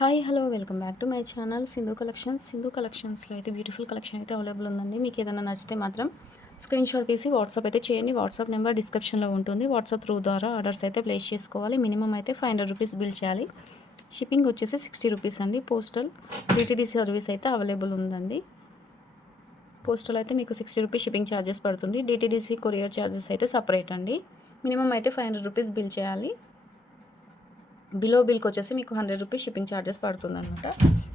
Hi hello welcome back to my channel Sindhu collections. Sindhu కలెక్షన్స్లో అయితే beautiful collection అయితే available ఉందండి. మీకు ఏదైనా నచ్చితే మాత్రం స్క్రీన్ షాట్ తీసి వాట్సాప్ అయితే చేయండి. వాట్సాప్ నెంబర్ డిస్క్రిప్షన్లో ఉంటుంది. వాట్సాప్ త్రూ ద్వారా ఆర్డర్స్ అయితే ప్లేస్ చేసుకోవాలి. మినిమం అయితే 500 రూపీస్ బిల్ చేయాలి. షిప్పింగ్ వచ్చేసి 60 రూపీస్ అండి. పోస్టల్ డిటిడి సర్వీస్ అయితే అవైలబుల్ ఉందండి. పోస్టల్ అయితే మీకు 60 రూపీస్ షిప్పింగ్ ఛార్జెస్ పడుతుంది. డిటిడిసి కొరియర్ ఛార్జెస్ అయితే సపరేట్ అండి. మినిమం అయితే 500 రూపీస్ బిల్ చేయాలి. బిలో బిల్కి వచ్చేసి మీకు 100 రూపీస్ షిప్పింగ్ ఛార్జెస్ పడుతుందన్నమాట.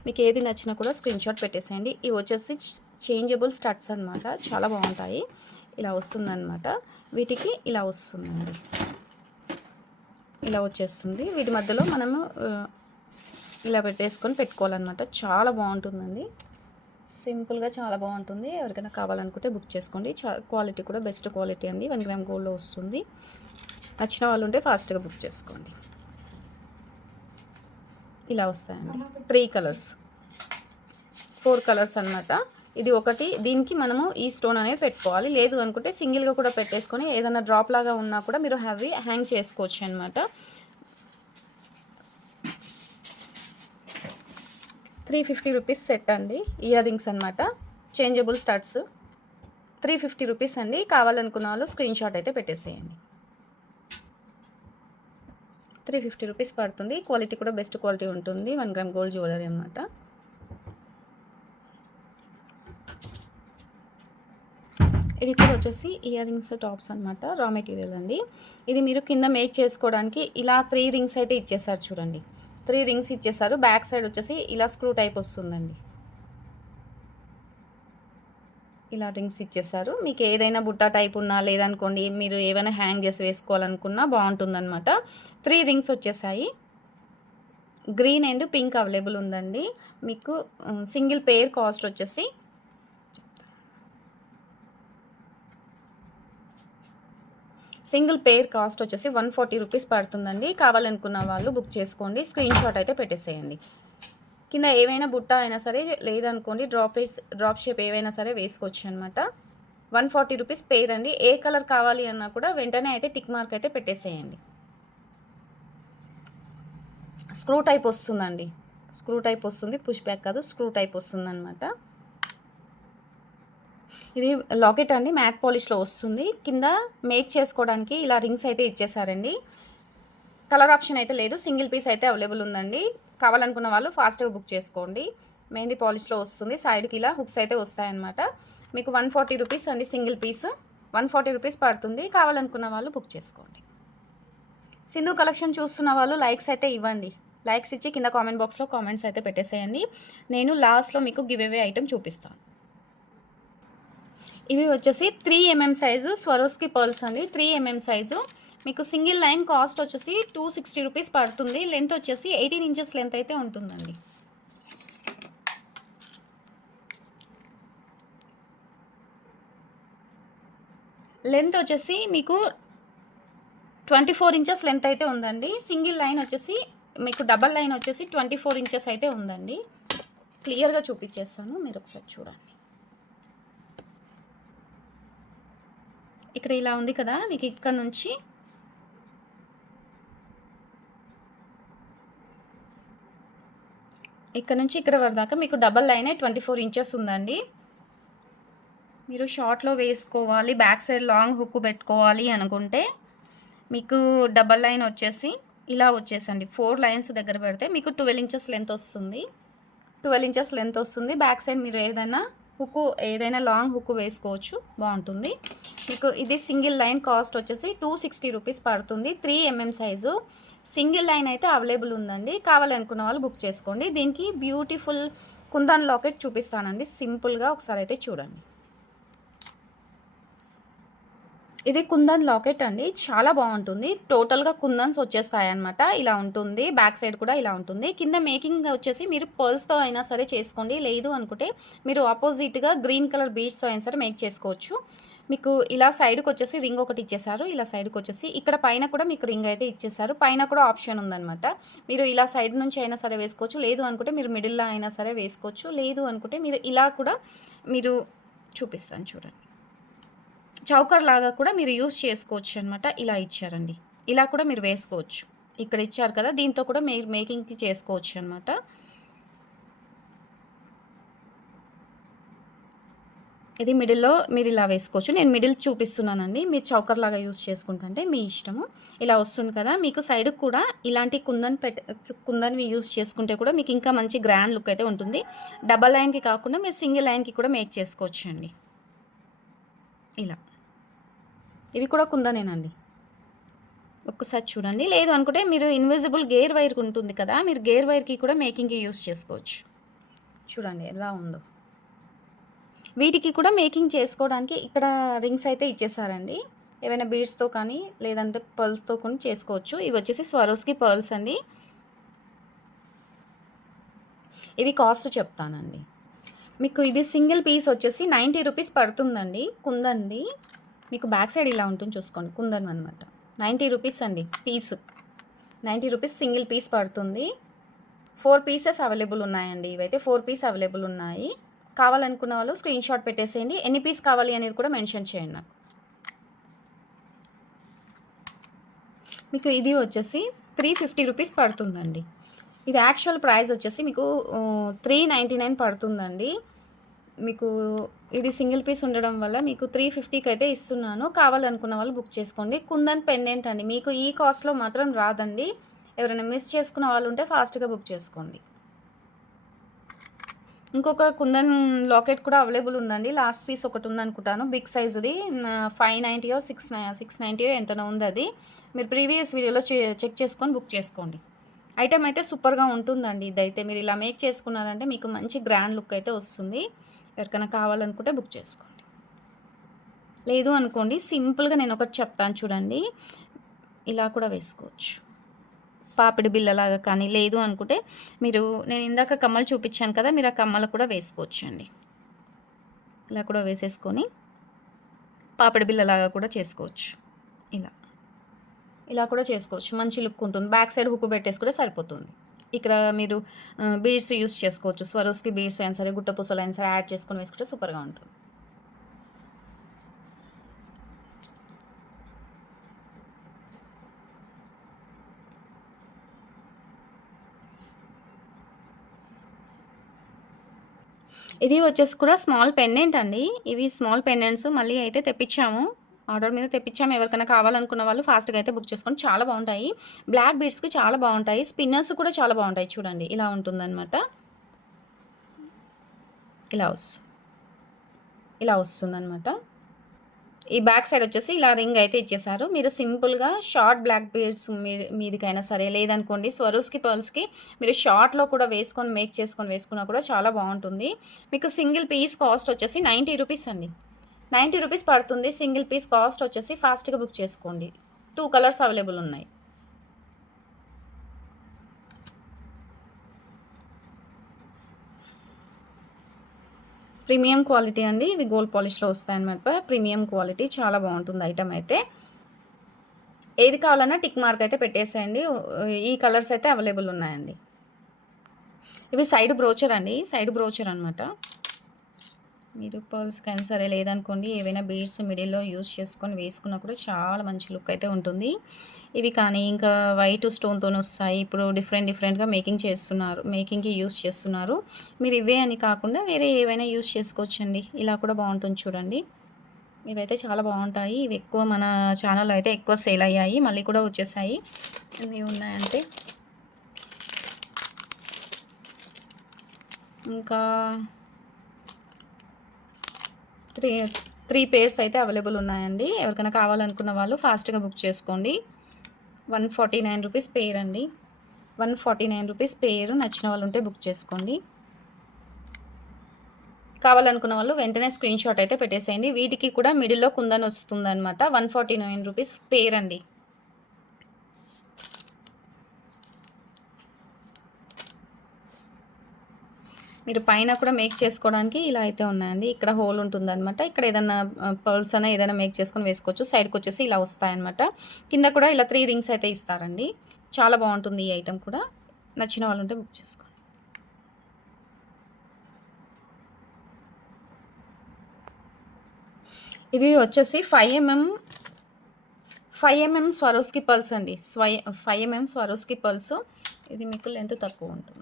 మీకు ఏది నచ్చినా కూడా స్క్రీన్ షాట్ పెట్టేసేయండి. ఇవి వచ్చేసి చేంజబుల్ స్టడ్స్ అనమాట. చాలా బాగుంటాయి. ఇలా వస్తుందన్నమాట. వీటికి ఇలా వస్తుందండి, ఇలా వచ్చేస్తుంది. వీటి మధ్యలో మనము ఇలా పెట్టుకోవాలన్నమాట. చాలా బాగుంటుందండి. సింపుల్గా చాలా బాగుంటుంది. ఎవరికైనా కావాలనుకుంటే బుక్ చేసుకోండి. క్వాలిటీ కూడా బెస్ట్ క్వాలిటీ అండి. 1 గ్రామ్ గోల్డ్లో వస్తుంది. నచ్చిన వాళ్ళు ఉంటే ఫాస్ట్గా బుక్ చేసుకోండి. ఇలా వస్తాయండి. 3 కలర్స్ 4 కలర్స్ అనమాట. ఇది ఒకటి. దీనికి మనము ఈ స్టోన్ అనేది పెట్టుకోవాలి. లేదు అనుకుంటే సింగిల్గా కూడా పెట్టేసుకొని ఏదైనా డ్రాప్ లాగా ఉన్నా కూడా మీరు అవి హ్యాంగ్ చేసుకోవచ్చు అనమాట. 350 రూపీస్ సెట్ అండి. ఇయర్ రింగ్స్ అనమాట. చేంజబుల్ స్టడ్స్ 350 రూపీస్ అండి. కావాలనుకున్న వాళ్ళు స్క్రీన్ షాట్ అయితే పెట్టేసేయండి. 350 రూపీస్ పడుతుంది. క్వాలిటీ కూడా బెస్ట్ క్వాలిటీ ఉంటుంది. 1 గ్రామ్ గోల్డ్ జ్యువెలరీ అనమాట. ఇవి కూడా వచ్చేసి ఇయర్ రింగ్స్ టాప్స్ అనమాట. రా మెటీరియల్ అండి. ఇది మీరు కింద మేక్ చేసుకోవడానికి ఇలా 3 రింగ్స్ అయితే ఇచ్చేసారు చూడండి. 3 రింగ్స్ ఇచ్చేసారు. బ్యాక్ సైడ్ వచ్చేసి ఇలా స్క్రూ టైప్ వస్తుందండి. ఇలా రింగ్స్ ఇచ్చేసారు. మీకు ఏదైనా బుట్ట టైప్ ఉన్నా లేదనుకోండి మీరు ఏమైనా హ్యాంగ్ చేసి వేసుకోవాలనుకున్నా బాగుంటుందన్నమాట. 3 రింగ్స్ వచ్చేసాయి. గ్రీన్ అండ్ పింక్ అవైలబుల్ ఉందండి. మీకు సింగిల్ పేర్ కాస్ట్ వచ్చేసి సింగిల్ పేర్ కాస్ట్ వచ్చేసి 140 రూపీస్ పడుతుందండి. కావాలనుకున్న వాళ్ళు బుక్ చేసుకోండి. స్క్రీన్ షాట్ అయితే పెట్టేసేయండి. కింద ఏవైనా బుట్ట అయినా సరే లేదనుకోండి డ్రాప్ షేప్ ఏవైనా సరే వేసుకోవచ్చు అనమాట. 140 రూపీస్ పేర్ అండి. ఏ కలర్ కావాలి అన్నా కూడా వెంటనే అయితే టిక్ మార్క్ అయితే పెట్టేసేయండి. స్క్రూ టైప్ వస్తుందండి. స్క్రూ టైప్ వస్తుంది. పుష్ బ్యాక్ కాదు, స్క్రూ టైప్ వస్తుంది అనమాట. ఇది లాకెట్ అండి. మ్యాట్ పాలిష్లో వస్తుంది. కింద మేక్ చేసుకోవడానికి ఇలా రింగ్స్ అయితే ఇచ్చేసారండి. కలర్ ఆప్షన్ అయితే లేదు. సింగిల్ పీస్ అయితే అవైలబుల్ ఉందండి. కావాలనుకున్న వాళ్ళు ఫాస్ట్గా బుక్ చేసుకోండి. మెహందీ పాలిష్లో వస్తుంది. సైడ్కి ఇలా హుక్స్ అయితే వస్తాయన్నమాట. మీకు 140 రూపీస్ అండి. సింగిల్ పీస్ 140 రూపీస్ పడుతుంది. కావాలనుకున్న వాళ్ళు బుక్ చేసుకోండి. సింధు కలెక్షన్ చూస్తున్న వాళ్ళు లైక్స్ అయితే ఇవ్వండి. లైక్స్ ఇచ్చి కింద కామెంట్ బాక్స్లో కామెంట్స్ అయితే పెట్టేసేయండి. నేను లాస్ట్లో మీకు గివ్ అవే ఐటెం చూపిస్తాను. ఇవి వచ్చేసి 3 mm సైజు స్వరోస్కి పర్ల్స్ అండి. 3 mm సైజు. మీకు సింగిల్ లైన్ కాస్ట్ వచ్చేసి 260 రూపీస్ పడుతుంది. లెంత్ వచ్చేసి 18 ఇంచెస్ లెంత్ అయితే ఉంటుందండి. లెంత్ వచ్చేసి మీకు 24 ఇంచెస్ లెంత్ అయితే ఉందండి. సింగిల్ లైన్ వచ్చేసి మీకు డబల్ లైన్ వచ్చేసి 24 ఇంచెస్ అయితే ఉందండి. క్లియర్గా చూపించేస్తాను, మీరు ఒకసారి చూడండి. ఇక్కడ ఇలా ఉంది కదా, మీకు ఇక్కడ నుంచి ఇక్కడ వరకు దాకా మీకు డబల్ లైనే 24 ఇంచెస్ ఉందండి. మీరు షార్ట్లో వేసుకోవాలి, బ్యాక్ సైడ్ లాంగ్ హుక్ పెట్టుకోవాలి అనుకుంటే మీకు డబల్ లైన్ వచ్చేసి ఇలా వచ్చేసండి. 4 లైన్స్ దగ్గర పెడితే మీకు 12 ఇంచెస్ లెంత్ వస్తుంది. 12 ఇంచెస్ లెంత్ వస్తుంది. బ్యాక్ సైడ్ మీరు ఏదైనా లాంగ్ హుక్ వేసుకోవచ్చు, బాగుంటుంది. మీకు ఇది సింగిల్ లైన్ కాస్ట్ వచ్చేసి 260 రూపీస్ పడుతుంది. 3 mm సైజు సింగిల్ లైన్ అయితే అవైలబుల్ ఉందండి. కావాలనుకున్న వాళ్ళు బుక్ చేసుకోండి. దీనికి బ్యూటిఫుల్ కుందన్ లాకెట్ చూపిస్తానండి. సింపుల్గా ఒకసారి అయితే చూడండి. ఇది కుందన్ లాకెట్ అండి. చాలా బాగుంటుంది. టోటల్గా కుందన్స్ వచ్చేస్తాయి అనమాట. ఇలా ఉంటుంది. బ్యాక్ సైడ్ కూడా ఇలా ఉంటుంది. కింద మేకింగ్ వచ్చేసి మీరు పర్ల్స్తో అయినా సరే చేసుకోండి. లేదు అనుకుంటే మీరు ఆపోజిట్గా గ్రీన్ కలర్ బీడ్స్తో అయినా సరే మేక్ చేసుకోవచ్చు. మీకు ఇలా సైడ్కి వచ్చేసి రింగ్ ఒకటి ఇచ్చేసారు. ఇలా సైడ్కి వచ్చేసి ఇక్కడ పైన కూడా మీకు రింగ్ అయితే ఇచ్చేసారు. పైన కూడా ఆప్షన్ ఉందన్నమాట. మీరు ఇలా సైడ్ నుంచి అయినా సరే వేసుకోవచ్చు. లేదు అనుకుంటే మీరు మిడిల్లో అయినా సరే వేసుకోవచ్చు. లేదు అనుకుంటే మీరు ఇలా కూడా మీరు చూపిస్తాను చూడండి. చౌకర్ లాగా కూడా మీరు యూస్ చేసుకోవచ్చు అనమాట. ఇలా ఇచ్చారండి. ఇలా కూడా మీరు వేసుకోవచ్చు. ఇక్కడ ఇచ్చారు కదా, దీంతో కూడా మీరు మేకింగ్కి చేసుకోవచ్చు అనమాట. ఇది మిడిల్‌లో మీరు ఇలా వేసుకోవచ్చు. నేను మిడిల్ చూపిస్తున్నానండి. మీరు చౌకర్ లాగా యూజ్ చేసుకుంటుంటే మీ ఇష్టము. ఇలా వస్తుంది కదా! మీకు సైడ్‌కి కూడా ఇలాంటి కుందన్‌వి యూజ్ చేసుకుంటే కూడా మీకు ఇంకా మంచి గ్రాండ్ లుక్ అయితే ఉంటుంది. డబల్ లైన్‌కి కాకుండా మీరు సింగిల్ లైన్‌కి కూడా మేక్ చేసుకోవచ్చండి. ఇలా. ఇవి కూడా కుందనేనండి. ఒక్కసారి చూడండి. లేదు అనుకుంటే మీరు ఇన్విజిబుల్ గేర్ వైర్ ఉంటుంది కదా! మీరు గేర్ వైర్‌కి కూడా మేకింగ్‌కి యూజ్ చేసుకోవచ్చు. చూడండి ఎలా ఉందో. వీటికి కూడా మేకింగ్ చేసుకోవడానికి ఇక్కడ రింగ్స్ అయితే ఇచ్చేసారండి. ఏవైనా బీడ్స్‌తో కానీ లేదంటే పర్ల్స్‌తో కూడా చేసుకోవచ్చు. ఇవి వచ్చేసి స్వరోస్‌కి పర్ల్స్ అండి. ఇవి కాస్ట్ చెప్తానండి. మీకు ఇది సింగిల్ పీస్ వచ్చేసి 90 రూపీస్ పడుతుందండి. కుందన్‌ది. మీకు బ్యాక్ సైడ్ ఇలా ఉంటుంది చూసుకోండి. కుందన్ అనమాట. 90 రూపీస్ అండి పీసు. 90 రూపీస్ సింగిల్ పీస్ పడుతుంది. 4 పీసెస్ అవైలబుల్ ఉన్నాయండి. ఇవైతే 4 పీస్ అవైలబుల్ ఉన్నాయి. కావాలనుకున్న వాళ్ళు స్క్రీన్ షాట్ పెట్టేసేయండి. ఎన్ని పీస్ కావాలి అనేది కూడా మెన్షన్ చేయండి నాకు. మీకు ఇది వచ్చేసి 350 రూపీస్ పడుతుందండి. ఇది యాక్చువల్ ప్రైస్ వచ్చేసి మీకు 399 పడుతుందండి. మీకు ఇది సింగిల్ పీస్ ఉండడం వల్ల మీకు 350కి అయితే ఇస్తున్నాను. కావాలనుకున్న వాళ్ళు బుక్ చేసుకోండి. కుందన్ పెండెంట్ అండి. మీకు ఈ కాస్ట్‌లో మాత్రం రాదండి. ఎవరైనా మిస్ చేసుకున్న వాళ్ళు ఉంటే ఫాస్ట్‌గా బుక్ చేసుకోండి. ఇంకొక కుందన్ లాకెట్ కూడా అవైలబుల్ ఉందండి. లాస్ట్ పీస్ ఒకటి ఉందనుకుంటాను. బిగ్ సైజుది 590 690 ఎంతనో ఉంది అది. మీరు ప్రీవియస్ వీడియోలో చెక్ చేసుకొని బుక్ చేసుకోండి. ఐటెం అయితే సూపర్‌గా ఉంటుందండి. ఇదైతే మీరు ఇలా మేక్ చేసుకున్నారంటే మీకు మంచి గ్రాండ్ లుక్ అయితే వస్తుంది. ఎవరికైనా కావాలనుకుంటే బుక్ చేసుకోండి. లేదు అనుకోండి సింపుల్‌గా నేను ఒకటి చెప్తాను చూడండి. ఇలా కూడా వేసుకోవచ్చు. పాపిడి బిళ్ళలాగా కానీ లేదు అనుకుంటే మీరు నేను ఇందాక కమ్మలు చూపించాను కదా! మీరు ఆ కమ్మలు కూడా వేసుకోవచ్చండి. ఇలా కూడా వేసేసుకొని పాపిడి బిళ్ళలాగా కూడా చేసుకోవచ్చు. ఇలా. ఇలా కూడా చేసుకోవచ్చు. మంచి లుక్ ఉంటుంది. బ్యాక్ సైడ్ హుక్ పెట్టేసుకుంటే సరిపోతుంది. ఇక్కడ మీరు బీడ్స్ యూజ్ చేసుకోవచ్చు. స్వరోస్‌కి బీడ్స్ అయినా సరే, గుట్ట పూసలు అయినా సరే యాడ్ చేసుకొని వేసుకుంటే సూపర్‌గా ఉంటుంది. ఇవి వచ్చేసి కూడా స్మాల్ పెండెంట్ అండి. ఇవి స్మాల్ పెండెంట్స్ మళ్ళీ అయితే తెప్పించాము. ఆర్డర్ మీద తెప్పించాము. ఎవరికైనా కావాలనుకున్న వాళ్ళు ఫాస్ట్‌గా అయితే బుక్ చేసుకోండి. చాలా బాగుంటాయి. బ్లాక్ బీడ్స్‌కి చాలా బాగుంటాయి. స్పిన్నర్స్ కూడా చాలా బాగుంటాయి చూడండి. ఇలా ఉంటుందన్నమాట. ఇలా వస్తుందన్నమాట. ఈ బ్యాక్ సైడ్ వచ్చేసి ఇలా రింగ్ అయితే ఇచ్చేసారు. మీరు సింపుల్‌గా షార్ట్ బ్లాక్ బీడ్స్ మీదికైనా సరే లేదనుకోండి స్వరోస్‌కి పర్ల్స్‌కి మీరు షార్ట్‌లో కూడా మేక్ చేసుకొని వేసుకున్నా కూడా చాలా బాగుంటుంది. మీకు సింగిల్ పీస్ కాస్ట్ వచ్చేసి 90 రూపీస్ అండి. 90 రూపీస్ పడుతుంది. సింగిల్ పీస్ కాస్ట్ వచ్చేసి ఫాస్ట్‌గా బుక్ చేసుకోండి. 2 కలర్స్ అవైలబుల్ ఉన్నాయి. ప్రీమియం క్వాలిటీ అండి. ఇవి గోల్డ్ పాలిష్‌లో వస్తాయన్నమాట. ప్రీమియం క్వాలిటీ చాలా బాగుంటుంది ఐటమ్ అయితే. ఏది కావాలన్నా టిక్ మార్క్ అయితే పెట్టేసేయండి. ఈ కలర్స్ అయితే అవైలబుల్ ఉన్నాయండి. ఇవి సైడ్ బ్రోచర్ అండి. సైడ్ బ్రోచర్ అనమాట. మీరు పర్ల్స్‌కైనా సరే లేదనుకోండి ఏవైనా బీడ్స్ మిడిల్‌లో యూజ్ చేసుకొని వేసుకున్నా కూడా చాలా మంచి లుక్ అయితే ఉంటుంది. ఇవి కానీ ఇంకా వైట్ స్టోన్‌తోని వస్తాయి. ఇప్పుడు డిఫరెంట్‌గా మేకింగ్‌కి యూజ్ చేస్తున్నారు. మీరు ఇవే అని కాకుండా వేరే ఏవైనా యూజ్ చేసుకోవచ్చండి. ఇలా కూడా బాగుంటుంది చూడండి. ఇవైతే చాలా బాగుంటాయి. ఇవి ఎక్కువ మన ఛానల్‌లో అయితే ఎక్కువ సేల్ అయ్యాయి. మళ్ళీ కూడా వచ్చేసాయి. ఎన్ని ఉన్నాయంటే ఇంకా 3 పేర్స్ అయితే అవైలబుల్ ఉన్నాయండి. ఎవరికైనా కావాలనుకున్న వాళ్ళు ఫాస్ట్‌గా బుక్ చేసుకోండి. 149 రూపీస్ పేర్ అండి. 149 రూపీస్ పేరు. నచ్చిన వాళ్ళు ఉంటే బుక్ చేసుకోండి. కావాలనుకున్న వాళ్ళు వెంటనే స్క్రీన్ షాట్ అయితే పెట్టేసేయండి. వీటికి కూడా మిడిల్‌లో కుందన్ వస్తుందన్నమాట. 149 రూపీస్ పేర్ అండి. మీరు పైన కూడా మేక్ చేసుకోవడానికి ఇలా అయితే ఉన్నాయండి. ఇక్కడ హోల్ ఉంటుందన్నమాట. ఇక్కడ ఏదన్నా పర్ల్స్ అయినా ఏదైనా మేక్ చేసుకొని వేసుకోవచ్చు. సైడ్‌కి వచ్చేసి ఇలా వస్తాయన్నమాట. కింద కూడా ఇలా 3 రింగ్స్ అయితే ఇస్తారండి. చాలా బాగుంటుంది ఈ ఐటెం కూడా. నచ్చిన వాళ్ళు ఉంటే బుక్ చేసుకోండి. ఇవి వచ్చేసి 5 mm స్వరోస్‌కి పర్ల్స్ అండి. 5 mm స్వరోస్‌కి పర్ల్స్. ఇది మీకు లెంత్ తక్కువ ఉంటుంది.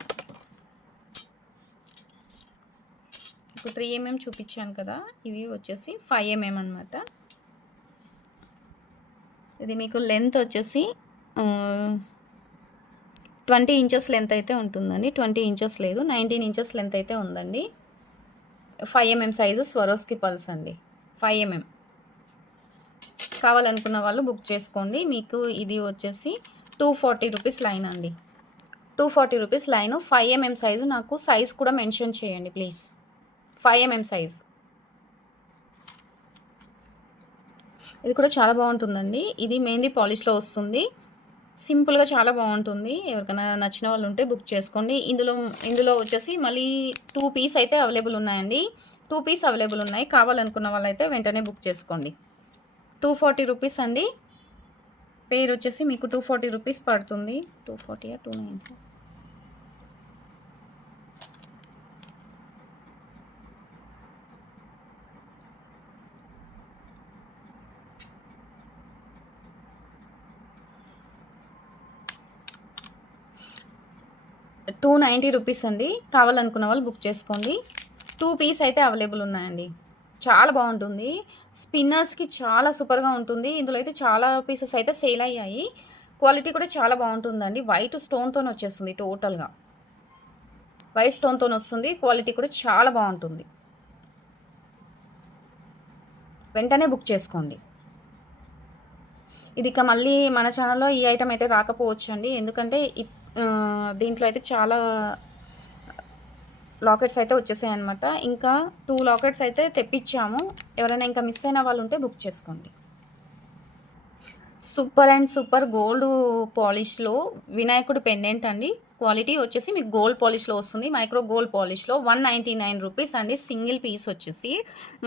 మీకు 3mm చూపించాను కదా, ఇవి వచ్చేసి 5mm అనమాట. ఇది మీకు లెంత్ వచ్చేసి 20 ఇంచెస్ లెంత్ అయితే ఉంటుందండి. 20 ఇంచెస్ లేదు, 19 ఇంచెస్ లెంత్ అయితే ఉందండి. 5mm సైజు స్వరోస్కి పల్స్ అండి. 5mm కావాలనుకున్న వాళ్ళు బుక్ చేసుకోండి. మీకు ఇది వచ్చేసి 240 రూపీస్ లైన్ అండి. 240 రూపీస్ లైను. 5mm size. నాకు సైజ్ కూడా మెన్షన్ చేయండి ప్లీజ్. 5mm size. ఇది కూడా చాలా బాగుంటుందండి. ఇది మెహందీ పాలిష్లో వస్తుంది. సింపుల్గా చాలా బాగుంటుంది. ఎవరికైనా నచ్చిన వాళ్ళు ఉంటే బుక్ చేసుకోండి. ఇందులో వచ్చేసి మళ్ళీ 2 పీస్ అయితే అవైలబుల్ ఉన్నాయండి. 2 పీస్ అవైలబుల్ ఉన్నాయి. కావాలనుకున్న వాళ్ళైతే వెంటనే బుక్ చేసుకోండి. 240 రూపీస్ అండి. పేరు వచ్చేసి మీకు 240 రూపీస్ పడుతుంది. 240 290. రూపీస్ అండి. కావాలనుకున్న వాళ్ళు బుక్ చేసుకోండి. 2 పీస్ అయితే అవైలబుల్ ఉన్నాయండి. చాలా బాగుంటుంది. స్పిన్నర్స్కి చాలా సూపర్గా ఉంటుంది. ఇందులో అయితే చాలా పీసెస్ అయితే సేల్ అయ్యాయి. క్వాలిటీ కూడా చాలా బాగుంటుందండి. వైట్ స్టోన్తో వచ్చేస్తుంది. టోటల్గా వైట్ స్టోన్తో వస్తుంది. క్వాలిటీ కూడా చాలా బాగుంటుంది. వెంటనే బుక్ చేసుకోండి. ఇది ఇక మళ్ళీ మన ఛానల్లో ఈ ఐటమ్ అయితే రాకపోవచ్చు అండి. ఎందుకంటే దీంట్లో అయితే చాలా లాకెట్స్ అయితే వచ్చేసాయి అనమాట. ఇంకా 2 లాకెట్స్ అయితే తెప్పించాము. ఎవరైనా ఇంకా మిస్ అయిన వాళ్ళు ఉంటే బుక్ చేసుకోండి. సూపర్ అండ్ సూపర్ గోల్డ్ పాలిష్లో వినాయకుడు పెండెంట్ అండి. క్వాలిటీ వచ్చేసి మీకు గోల్డ్ పాలిష్లో వస్తుంది. మైక్రో గోల్డ్ పాలిష్లో 199 రూపీస్ అండి. సింగిల్ పీస్ వచ్చేసి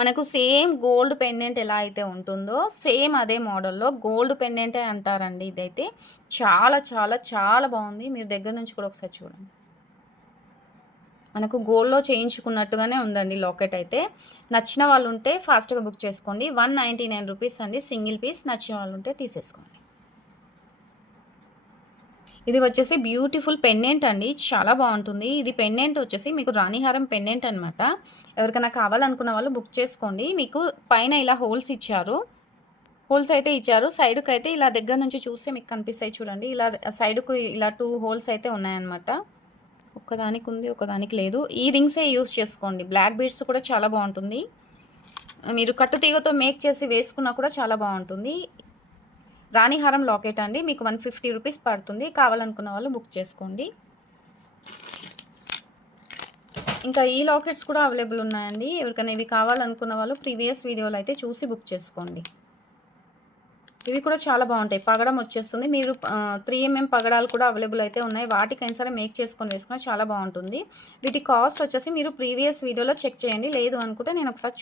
మనకు సేమ్ గోల్డ్ పెండెంట్ ఎలా అయితే ఉంటుందో సేమ్ అదే మోడల్లో గోల్డ్ పెండెంటే అంటారండి. ఇదైతే చాలా చాలా చాలా బాగుంది. మీరు దగ్గర నుంచి కూడా ఒకసారి చూడండి. మనకు గోల్డ్లో చేయించుకున్నట్టుగానే ఉందండి లాకెట్ అయితే. నచ్చిన వాళ్ళు ఉంటే ఫాస్ట్గా బుక్ చేసుకోండి. 199 రూపీస్ అండి సింగిల్ పీస్. నచ్చిన వాళ్ళు ఉంటే తీసేసుకోండి. ఇది వచ్చేసి బ్యూటిఫుల్ పెండెంట్ అండి. చాలా బాగుంటుంది. ఇది పెండెంట్ వచ్చేసి మీకు రాణిహారం పెండెంట్ అనమాట. ఎవరికైనా కావాలనుకున్న వాళ్ళు బుక్ చేసుకోండి. మీకు పైన ఇలా హోల్స్ ఇచ్చారు. హోల్స్ అయితే ఇచ్చారు. సైడ్కి అయితే ఇలా దగ్గర నుంచి చూస్తే మీకు కనిపిస్తాయి చూడండి. ఇలా సైడ్కు ఇలా 2 హోల్స్ అయితే ఉన్నాయన్నమాట. ఒకదానికి ఉంది, ఒకదానికి లేదు. ఈ రింగ్సే యూస్ చేసుకోండి. బ్లాక్ బీడ్స్ కూడా చాలా బాగుంటుంది. మీరు కట్టుతీగతో మేక్ చేసి వేసుకున్నా కూడా చాలా బాగుంటుంది. రాణిహారం లాకెట్ అండి. మీకు 150 రూపీస్ పడుతుంది. కావాలనుకున్న వాళ్ళు బుక్ చేసుకోండి. ఇంకా ఈ లాకెట్స్ కూడా అవైలబుల్ ఉన్నాయండి. ఎవరికైనా ఇవి కావాలనుకున్న వాళ్ళు ప్రీవియస్ వీడియోలో అయితే చూసి బుక్ చేసుకోండి. ఇవి కూడా చాలా బాగుంటాయి. పగడం వచ్చేస్తుంది. మీరు 3mm పగడాలు కూడా అవైలబుల్ అయితే ఉన్నాయి. వాటికైనా సరే మేక్ చేసుకొని వేసుకున్నా చాలా బాగుంటుంది. వీటి కాస్ట్ వచ్చేసి మీరు ప్రీవియస్ వీడియోలో చెక్ చేయండి. లేదు అనుకుంటే నేను ఒకసారి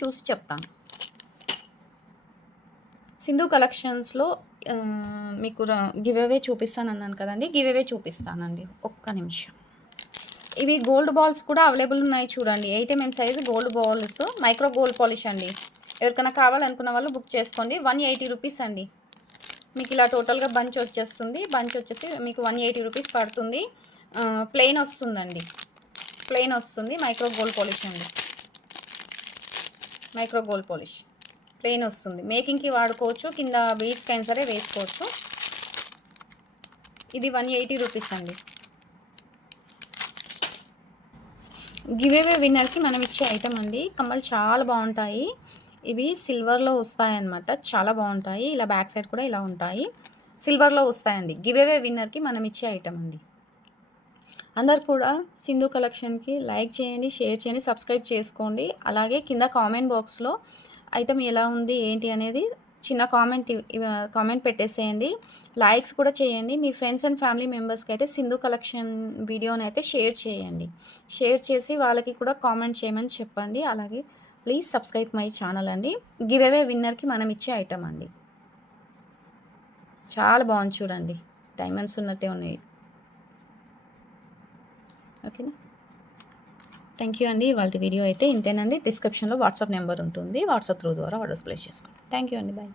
చూసి చెప్తాను. సింధు కలెక్షన్స్లో మీకు గివ్ అవే చూపిస్తాను అన్నాను కదండి. గివ్ అవే చూపిస్తానండి. ఒక్క నిమిషం. ఇవి గోల్డ్ బాల్స్ కూడా అవైలబుల్ ఉన్నాయి చూడండి. 8mm size gold balls micro gold polish అండి. ఎవరికైనా కావాలనుకున్న వాళ్ళు బుక్ చేసుకోండి. 180 రూపీస్ అండి. మీకు ఇలా టోటల్గా బంచ్ వచ్చేస్తుంది. బంచ్ వచ్చేసి మీకు 180 రూపీస్ పడుతుంది. ప్లెయిన్ వస్తుందండి. ప్లెయిన్ వస్తుంది. మైక్రో గోల్డ్ పాలిష్ అండి. మైక్రో గోల్డ్ పాలిష్ ప్లెయిన్ వస్తుంది. మేకింగ్కి వాడుకోవచ్చు. కింద బీడ్స్కి అయినా సరే వేసుకోవచ్చు. ఇది 180 రూపీస్ అండి. గివ్ అవే విన్నర్కి మనం ఇచ్చే ఐటమ్ అండి. కమ్మలు చాలా బాగుంటాయి. ఇవి సిల్వర్లో వస్తాయన్నమాట. చాలా బాగుంటాయి. ఇలా బ్యాక్ సైడ్ కూడా ఇలా ఉంటాయి. సిల్వర్లో వస్తాయండి. గివ్ అవే విన్నర్కి మనం ఇచ్చే ఐటమ్ అండి. అందరు కూడా సింధు కలెక్షన్కి లైక్ చేయండి, షేర్ చేయండి, సబ్స్క్రైబ్ చేసుకోండి. అలాగే కింద కామెంట్ బాక్స్లో ఐటమ్ ఎలా ఉంది ఏంటి అనేది చిన్న కామెంట్ పెట్టేసేయండి. లైక్స్ కూడా చేయండి. మీ ఫ్రెండ్స్ అండ్ ఫ్యామిలీ మెంబర్స్కి అయితే సింధు కలెక్షన్ వీడియోని అయితే షేర్ చేయండి. షేర్ చేసి వాళ్ళకి కూడా కామెంట్ చేయమని చెప్పండి. అలాగే ప్లీజ్ సబ్స్క్రైబ్ మై ఛానల్ అండి. గివ్ అవే విన్నర్కి మనం ఇచ్చే ఐటమ్ అండి. చాలా బాగుంది చూడండి. డైమండ్స్ ఉన్నట్టే ఉన్నాయి. ఓకేనా. థ్యాంక్ యూ అండి. ఇవాళ వీడియో అయితే ఇంతేనండి. డిస్క్రిప్షన్లో వాట్సాప్ నెంబర్ ఉంటుంది. వాట్సాప్ త్రూ ద్వారా ఆర్డర్స్ ప్లేస్ చేసుకోండి. థ్యాంక్ యూ అండి. బాయ్.